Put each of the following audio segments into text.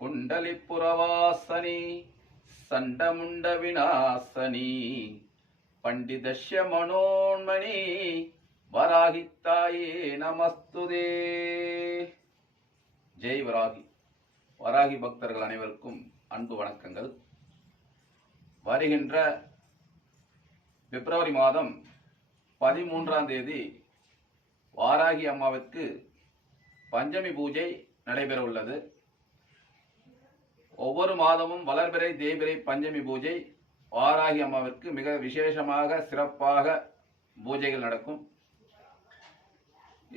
குண்டலிப்புரவாசனி சண்டமுண்ட விநாசனி பண்டிதஷ்ய மனோன்மணி வராகித்தாயே நமஸ்துதே. ஜெய் வராகி. வராகி பக்தர்கள் அனைவருக்கும் அன்பு வணக்கங்கள். வருகின்ற பிப்ரவரி மாதம் பதிமூன்றாம் தேதி வாராகி அம்மாவிற்கு பஞ்சமி பூஜை நடைபெற உள்ளது ஒவ்வொரு மாதமும் வளர்பிறை தேய்பிறை பஞ்சமி பூஜை வாராகி அம்மாவிற்கு மிக விசேஷமாக சிறப்பாக பூஜைகள் நடக்கும்.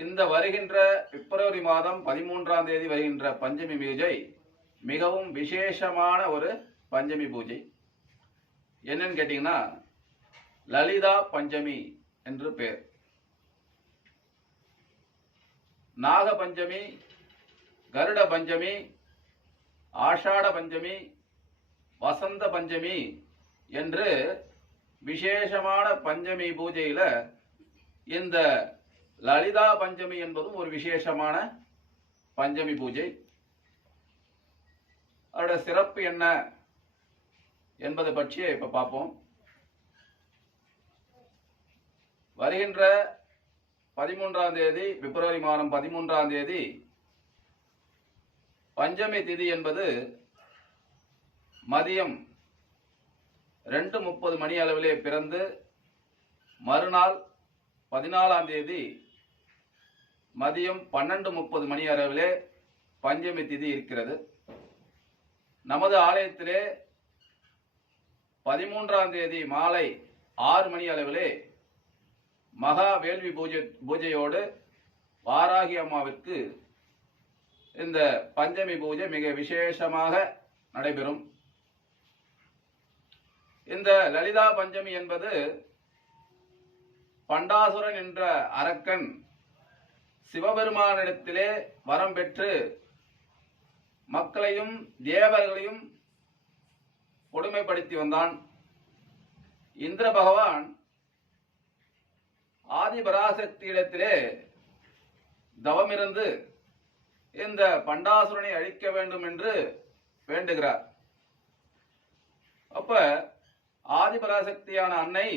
இந்த வருகின்ற பிப்ரவரி மாதம் பதிமூன்றாம் தேதி வருகின்ற பஞ்சமி பூஜை மிகவும் விசேஷமான ஒரு பஞ்சமி பூஜை. என்னன்னு கேட்டீங்கன்னா லலிதா பஞ்சமி என்று பேர். நாக பஞ்சமி கருட பஞ்சமி ஆஷாட பஞ்சமி வசந்த பஞ்சமி என்று விசேஷமான பஞ்சமி பூஜையில இந்த லலிதா பஞ்சமி என்பதும் ஒரு விசேஷமான பஞ்சமி பூஜை. அதோட சிறப்பு என்ன என்பதை பற்றியே இப்ப பார்ப்போம். வருகின்ற பதிமூன்றாம் தேதி பிப்ரவரி மாதம் பதிமூன்றாம் தேதி பஞ்சமி திதி என்பது மதியம் ரெண்டு முப்பது மணி அளவிலே பிறந்து மறுநாள் பதினாலாம் தேதி மதியம் பன்னெண்டு முப்பது மணி அளவிலே பஞ்சமி திதி இருக்கிறது. நமது ஆலயத்திலே பதிமூன்றாம் தேதி மாலை ஆறு மணி அளவிலே மகா வேள்வி பூஜை பூஜையோடு வாராகி அம்மாவிற்கு இந்த பஞ்சமி பூஜை மிக விசேஷமாக நடைபெறும். இந்த லலிதா பஞ்சமி என்பது பண்டாசுரன் என்ற அரக்கன் சிவபெருமானிடத்திலே வரம் பெற்று மக்களையும் தேவர்களையும் கொடுமைப்படுத்தி வந்தான். இந்திர பகவான் ஆதிபராசக்தியிடத்திலே தவமிருந்து இந்த பண்டாசுரனை அழிக்க வேண்டும் என்று வேண்டுகிறார். அப்ப ஆதிபராசக்தியான அன்னை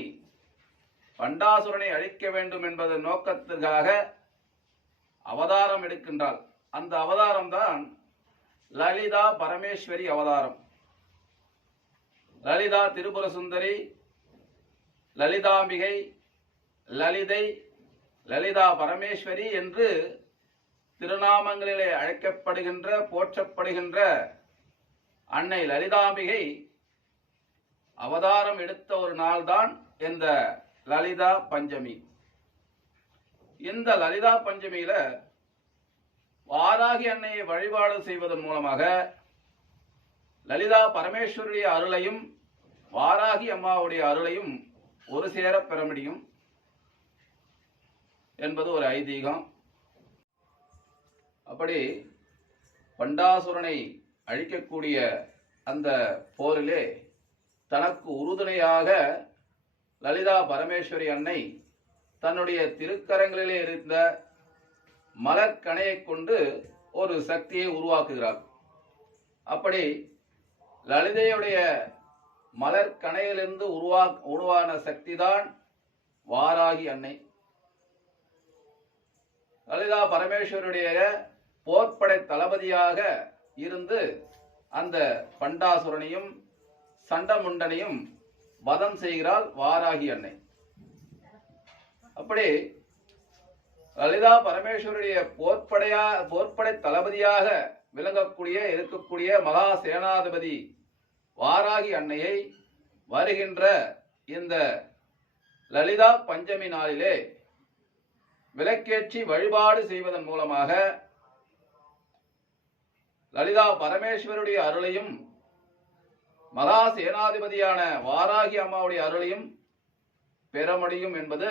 பண்டாசுரனை அழிக்க வேண்டும் என்பதன் நோக்கத்திற்காக அவதாரம் எடுக்கின்றாள். அந்த அவதாரம் தான் லலிதா பரமேஸ்வரி அவதாரம். லலிதா திருபுர சுந்தரி லலிதாம்பிகை லலிதை லலிதா பரமேஸ்வரி என்று திருநாமங்களிலே அழைக்கப்படுகின்ற போற்றப்படுகின்ற அன்னை லலிதாம்பிகை அவதாரம் எடுத்த ஒரு நாள்தான் இந்த லலிதா பஞ்சமி. இந்த லலிதா பஞ்சமியில வாராகி அன்னையை வழிபாடு செய்வதன் மூலமாக லலிதா பரமேஸ்வருடைய அருளையும் வாராகி அம்மாவுடைய அருளையும் ஒரு சேர பெற முடியும் என்பது ஒரு ஐதீகம். அப்படி பண்டாசுரனை அழிக்கக்கூடிய அந்த போரிலே தனக்கு உறுதுணையாக லலிதா பரமேஸ்வரி அன்னை தன்னுடைய திருக்கரங்களிலே இருந்த மலர்கணையை கொண்டு ஒரு சக்தியை உருவாக்குகிறார் அப்படி லலிதையுடைய மலர்கணையிலிருந்து உருவா உருவான சக்தி தான் வாராகி அன்னை. லலிதா பரமேஸ்வருடைய போர்ப்படை தளபதியாக இருந்து அந்த பண்டாசுரனையும் சண்டமுண்டனையும் வதம் செய்கிறாள் வாராகி அன்னை. அப்படி லலிதா பரமேஸ்வருடைய போர்ப்படையா போர்ப்படை தளபதியாக விளங்கக்கூடிய இருக்கக்கூடிய மகா சேனாதிபதி வாராகி அன்னையை வருகின்ற இந்த லலிதா பஞ்சமி நாளிலே விளக்கேற்றி வழிபாடு செய்வதன் மூலமாக லலிதா பரமேஸ்வருடைய அருளையும் மகா சேனாதிபதியான வாராகி அம்மாவுடைய அருளையும் பெற முடியும் என்பது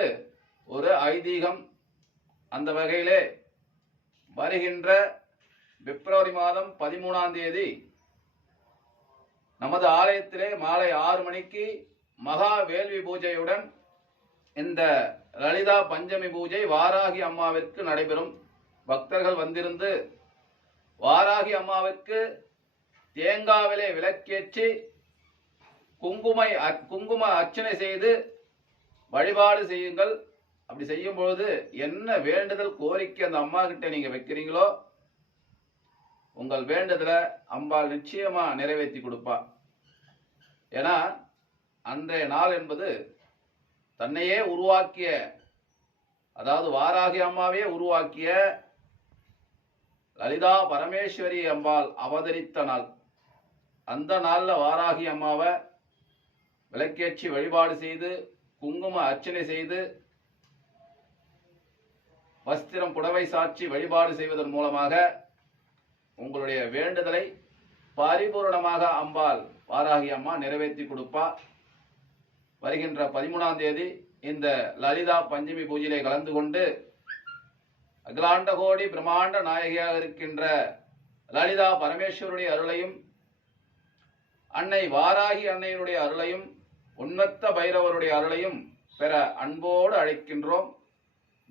ஒரு ஐதீகம். அந்த வகையிலே வருகின்ற பிப்ரவரி மாதம் பதிமூணாம் தேதி நமது ஆலயத்திலே மாலை ஆறு மணிக்கு மகா வேள்வி பூஜையுடன் இந்த லலிதா பஞ்சமி பூஜை வாராகி அம்மாவிற்கு நடைபெறும். பக்தர்கள் வந்திருந்து வாராகி அம்மாவிற்கு தேங்காவிலே விளக்கேற்றி குங்குமை குங்கும அர்ச்சனை செய்து வழிபாடு செய்யுங்கள். அப்படி செய்யும் பொழுது என்ன வேண்டுதல் கோரிக்கை அந்த அம்மா கிட்ட நீங்க வைக்கிறீங்களோ உங்கள் வேண்டுதலை அம்பாள் நிச்சயமா நிறைவேற்றி கொடுப்பா. ஏன்னா அன்றைய நாள் என்பது தன்னையே உருவாக்கிய அதாவது வாராகி அம்மாவே உருவாக்கிய லலிதா பரமேஸ்வரி அம்பாள் அவதரித்த நாள். அந்த நாளில் வாராகி அம்மாவை விளக்கேற்றி வழிபாடு செய்து குங்கும அர்ச்சனை செய்து வஸ்திரம் புடவை சாட்சி வழிபாடு செய்வதன் மூலமாக உங்களுடைய வேண்டுதலை பரிபூரணமாக அம்பாள் வாராகி அம்மா நிறைவேற்றி கொடுப்பா. வருகின்ற பதிமூணாம் தேதி இந்த லலிதா பஞ்சமி பூஜையிலே கலந்து கொண்டு அகிலாண்ட கோடி பிரம்மாண்ட நாயகியாக இருக்கின்ற லலிதா பரமேஸ்வருடைய அருளையும் அன்னை வாராகி அன்னையினுடைய அருளையும் உன்மத்த பைரவருடைய அருளையும் பெற அன்போடு அழைக்கின்றோம்.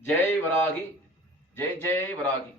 ஜெய் வராகி ஜெய் ஜெய் வராகி.